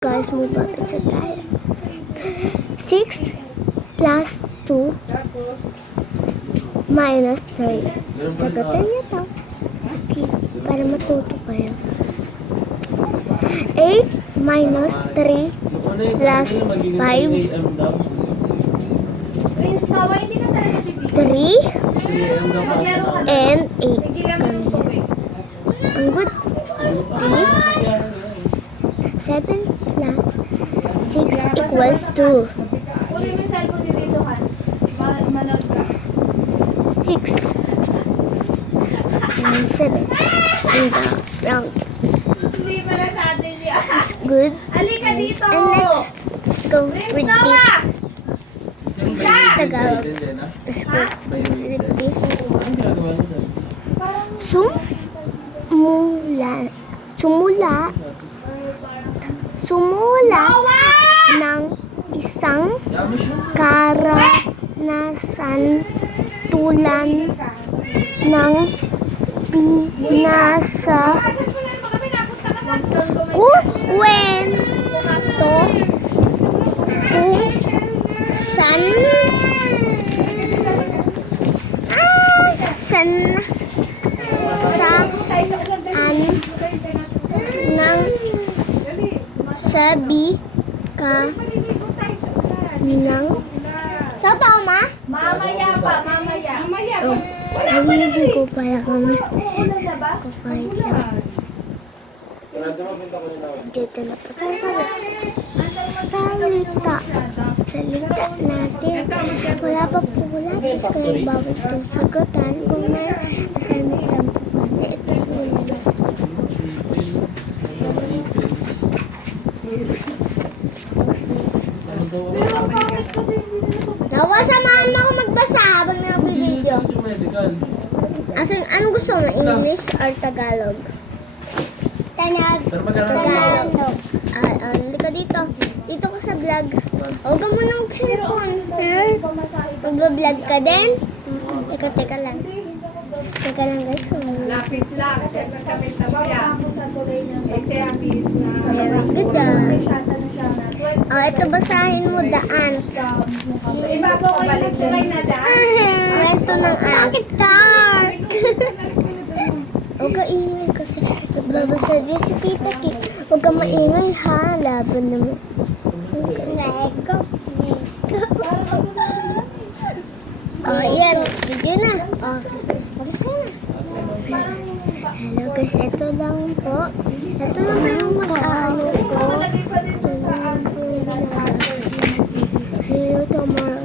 Guys, magbabasa tayo. 6 plus 2 minus 3. Sagutin niyo to. Okay, para matuto kayo. 8 minus 3 plus 5. 3 and 8. Ang good. 7 plus 6 equals 2. 6 and 7 in the round. Good. Halika dito! And next, let's go with this. Tagalog. Let's go with this. Sumula ng isang karanasan tulad ng pinasa kwento kung saan nang sabi ka ng totoo ma? Mamaya pa, mamaya. Oh, hindi ko pala kami. Kapahit lang. Dito na pa tayo. Salita natin. Wala pa po lapis kung nagbawit kong sagutan. Kung may assignment lang po kami. Ito po nila. Nawa, samahan mo ako magbasa habang nagbibideo. Anong gusto mo? English or Tagalog? Tagalog. Hindi ka dito. Dito ka sa vlog. Huwag mo ng cellphone. Mag-vlog ka din? Teka lang. Teka lang guys. Lapis lang. Sabi sa wala. Service na. Good ito basahin mo, The Ants. Ibago ko yung tuloy na daan. Kwento ng ants. Bakit dark? Huwag ka ingay kasi nagbabasa din si Tita Kik. Huwag ka maingay ha. Laban naman. Nego. Yan. Video na. Hello guys, ito lang po. Ito lang yung mag-ano ko. See you tomorrow.